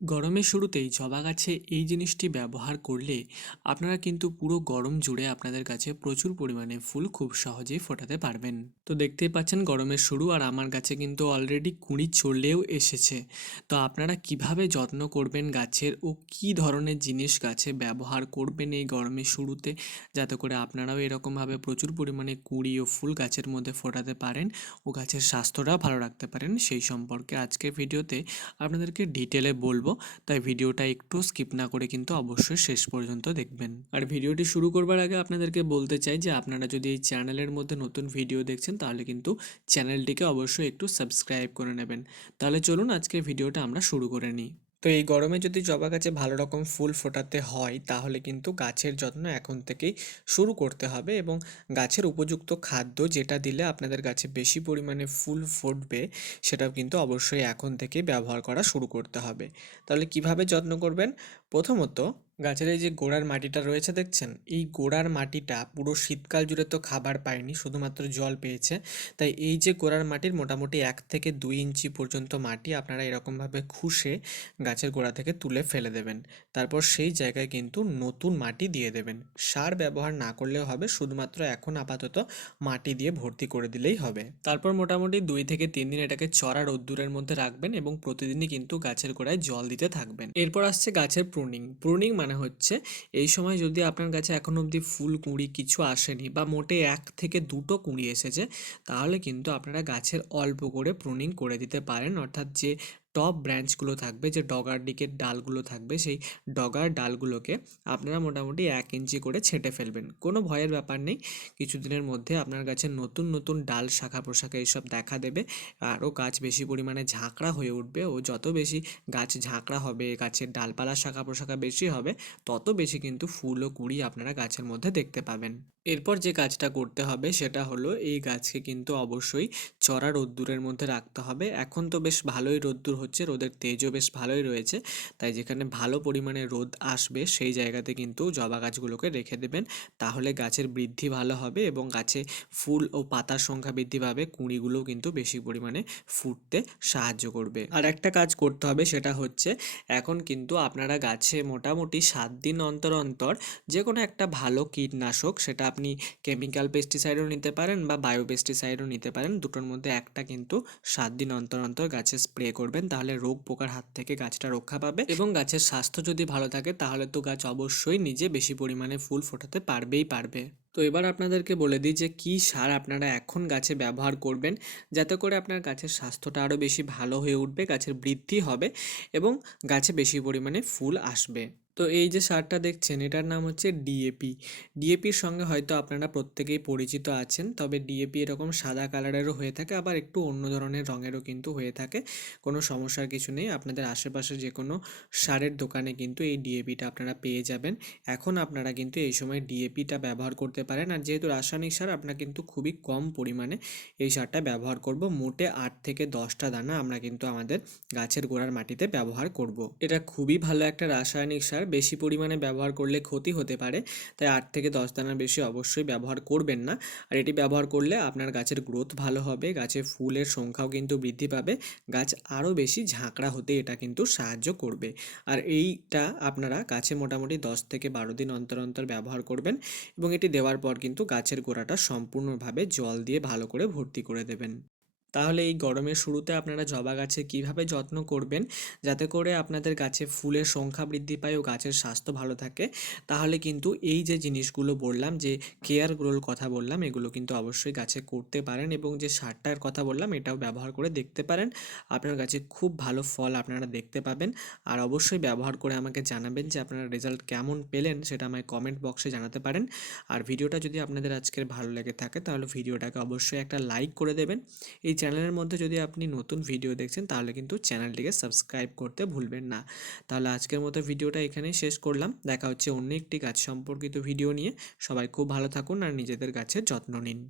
গরমের শুরুতেই জবা গাছে এই জিনিসটি ব্যবহার করলে আপনারা কিন্তু পুরো গরম জুড়ে আপনাদের কাছে প্রচুর পরিমাণে ফুল খুব সহজেই ফোটাতে পারবেন। তো দেখতেই পাচ্ছেন গরমের শুরু আর আমার গাছে কিন্তু অলরেডি কুঁড়ি চলেও এসেছে। তো আপনারা কীভাবে যত্ন করবেন গাছের ও কি ধরনের জিনিস গাছে ব্যবহার করবেন এই গরমের শুরুতে যাতে করে আপনারাও এরকমভাবে প্রচুর পরিমাণে কুঁড়ি ও ফুল গাছের মধ্যে ফোটাতে পারেন ও গাছের স্বাস্থ্যটাও ভালো রাখতে পারেন সেই সম্পর্কে আজকের ভিডিওতে আপনাদেরকে ডিটেলে বলব। তাই ভিডিওটা একটু স্কিপ না করে কিন্তু অবশ্যই শেষ পর্যন্ত দেখবেন। আর ভিডিওটি শুরু করবার আগে আপনাদেরকে বলতে চাই যে, আপনারা যদি এই চ্যানেলের মধ্যে নতুন ভিডিও দেখছেন, তাহলে কিন্তু চ্যানেলটিকে অবশ্যই একটু সাবস্ক্রাইব করে নেবেন। তাহলে চলুন আজকের ভিডিওটা আমরা শুরু করে নিই। তো এই গরমে যদি জবা গাছে ভালো রকম ফুল ফোটাতে হয়, তাহলে কিন্তু গাছের যত্ন এখন থেকেই শুরু করতে হবে এবং গাছের উপযুক্ত খাদ্য যেটা দিলে আপনাদের গাছে বেশি পরিমাণে ফুল ফুটবে, সেটাও কিন্তু অবশ্যই এখন থেকেই ব্যবহার করা শুরু করতে হবে। তাহলে কীভাবে যত্ন করবেন? প্রথমত গাছের এই যে গোড়ার মাটিটা রয়েছে দেখছেন? এই গোড়ার মাটিটা পুরো শীতকাল জুড়ে তো খাবার পায়নি, শুধুমাত্র জল পেয়েছে। তাই এই যে গোড়ার মাটির মোটামুটি এক থেকে দুই ইঞ্চি পর্যন্ত মাটি আপনারা এরকমভাবে খুশে গাছের গোড়া থেকে তুলে ফেলে দেবেন। তারপর সেই জায়গায় কিন্তু নতুন মাটি দিয়ে দেবেন। সার ব্যবহার না করলেও হবে, শুধুমাত্র এখন আপাতত মাটি দিয়ে ভর্তি করে দিলেই হবে। তারপর মোটামুটি দুই থেকে তিন দিন এটাকে চড়া রোদ্দুরের মধ্যে রাখবেন এবং প্রতিদিনই কিন্তু গাছের গোড়ায় জল দিতে থাকবেন। এরপর আসছে গাছের প্রুনিং প্রুনিং মানে হচ্ছে, এই সময় যদি আপনার কাছে এখন অবধি ফুল, কুঁড়ি কিছু আসেনি বা মোটে এক থেকে দুটো কুঁড়ি এসেছে, তাহলে কিন্তু আপনারা গাছের অল্প করে প্রুনিং করে দিতে পারেন। অর্থাৎ যে টপ ব্রাঞ্চগুলো থাকবে, যে ডগার দিকের ডালগুলো থাকবে, সেই ডগার ডালগুলোকে আপনারা মোটামুটি এক ইঞ্চি করে ছেটে ফেলবেন। কোনো ভয়ের ব্যাপার নেই, কিছুদিনের মধ্যে আপনার গাছে নতুন নতুন ডাল, শাখা প্রশাখা এইসব দেখা দেবে, আরও গাছ বেশি পরিমাণে ঝাঁকড়া হয়ে উঠবে ও যত বেশি গাছ ঝাঁকড়া হবে, গাছের ডালপালা শাখা প্রশাখা বেশি হবে, তত বেশি কিন্তু ফুল ও কুড়ি আপনারা গাছের মধ্যে দেখতে পাবেন। এরপর যে কাজটা করতে হবে সেটা হলো, এই গাছকে কিন্তু অবশ্যই চড়া রোদ্দুরের মধ্যে রাখতে হবে। এখন তো বেশ ভালোই রোদ্দুর হচ্ছে রোদের তেজও বেশ ভালোই রয়েছে। তাই যেখানে ভালো পরিমাণে রোদ আসবে, সেই জায়গাতে কিন্তু জবা গাছগুলোকে রেখে দেবেন। তাহলে গাছের বৃদ্ধি ভালো হবে এবং গাছে ফুল ও পাতার সংখ্যা বৃদ্ধি পাবে, কুঁড়িগুলোও কিন্তু বেশি পরিমাণে ফুটতে সাহায্য করবে। আর একটা কাজ করতে হবে সেটা হচ্ছে, এখন কিন্তু আপনারা গাছে মোটামুটি সাত দিন অন্তর অন্তর যে কোনো একটা ভালো কীটনাশক, সেটা আপনি কেমিক্যাল পেস্টিসাইডও নিতে পারেন বা বায়ো পেস্টিসাইডও নিতে পারেন, দুটোর মধ্যে একটা কিন্তু সাত দিন অন্তর অন্তর গাছে স্প্রে করবেন। তাহলে রোগ পোকার হাত থেকে গাছটা রক্ষা পাবে এবং গাছের স্বাস্থ্য যদি ভালো থাকে, তাহলে তো গাছ অবশ্যই নিজে বেশি পরিমাণে ফুল ফোটাতে পারবেই পারবে। তো এবার আপনাদেরকে বলে দিই যে, কী সার আপনারা এখন গাছে ব্যবহার করবেন যাতে করে আপনার গাছের স্বাস্থ্যটা আরও বেশি ভালো হয়ে উঠবে, গাছের বৃদ্ধি হবে এবং গাছে বেশি পরিমাণে ফুল আসবে। তো এই যে সারটা দেখছেন, এটার নাম হচ্ছে ডিএপি ডিএপির সঙ্গে হয়তো আপনারা প্রত্যেকেই পরিচিত আছেন, তবে ডিএপি এরকম সাদা কালারেরও হয়ে থাকে, আবার একটু অন্য ধরনের রঙেরও কিন্তু হয়ে থাকে। কোনো সমস্যার কিছু নেই, আপনাদের আশেপাশে যে কোনো সারের দোকানে কিন্তু এই ডিএপিটা আপনারা পেয়ে যাবেন। এখন আপনারা কিন্তু এই সময় ডিএপিটা ব্যবহার করতে পারেন, আর যেহেতু রাসায়নিক সার আপনারা কিন্তু খুবই কম পরিমাণে এই সারটা ব্যবহার করব। মোটে আট থেকে দশটা দানা আমরা কিন্তু আমাদের গাছের গোড়ার মাটিতে ব্যবহার করব। এটা খুবই ভালো একটা রাসায়নিক সার বেশি পরিমাণে ব্যবহার করলে ক্ষতি হতে পারে। তাই আট থেকে দশ দানার বেশি অবশ্যই ব্যবহার করবেন না। আর এটি ব্যবহার করলে আপনার গাছের গ্রোথ ভালো হবে গাছে ফুলের সংখ্যাও কিন্তু বৃদ্ধি পাবে, গাছ আরও বেশি ঝাঁকড়া হতে এটা কিন্তু সাহায্য করবে। আর এইটা আপনারা গাছে মোটামুটি দশ থেকে বারো দিন অন্তর অন্তর ব্যবহার করবেন এবং এটি দেওয়ার পর কিন্তু গাছের গোড়াটা সম্পূর্ণভাবে জল দিয়ে ভালো করে ভর্তি করে দেবেন। তাহলে এই গরমের শুরুতে আপনারা জবা গাছে কীভাবে যত্ন করবেন? যাতে করে আপনাদের গাছে ফুলের সংখ্যা বৃদ্ধি পায় ও গাছের স্বাস্থ্য ভালো থাকে। তাহলে কিন্তু এই যে জিনিসগুলো বললাম, যে কেয়ারগুলোর কথা বললাম, এগুলো কিন্তু অবশ্যই গাছে করতে পারেন এবং যে সারটার কথা বললাম, এটাও ব্যবহার করে দেখতে পারেন। আপনার গাছে খুব ভালো ফল আপনারা দেখতে পাবেন। আর অবশ্যই ব্যবহার করে আমাকে জানাবেন যে আপনারা রেজাল্ট কেমন পেলেন, সেটা আমায় কমেন্ট বক্সে জানাতে পারেন। আর ভিডিওটা যদি আপনাদের আজকের ভালো লেগে থাকে, তাহলে ভিডিওটাকে অবশ্যই একটা লাইক করে দেবেন। এই চ্যানেলের মধ্যে যদি আপনি নতুন ভিডিও দেখছেন, তাহলে কিন্তু চ্যানেলটিকে সাবস্ক্রাইব করতে ভুলবেন না। তাহলে আজকের মতো ভিডিওটা এখানেই শেষ করলাম। দেখা হচ্ছে অন্য একটি গাছ সম্পর্কিত ভিডিও নিয়ে। সবাই খুব ভালো থাকুন আর নিজেদের গাছের যত্ন নিন।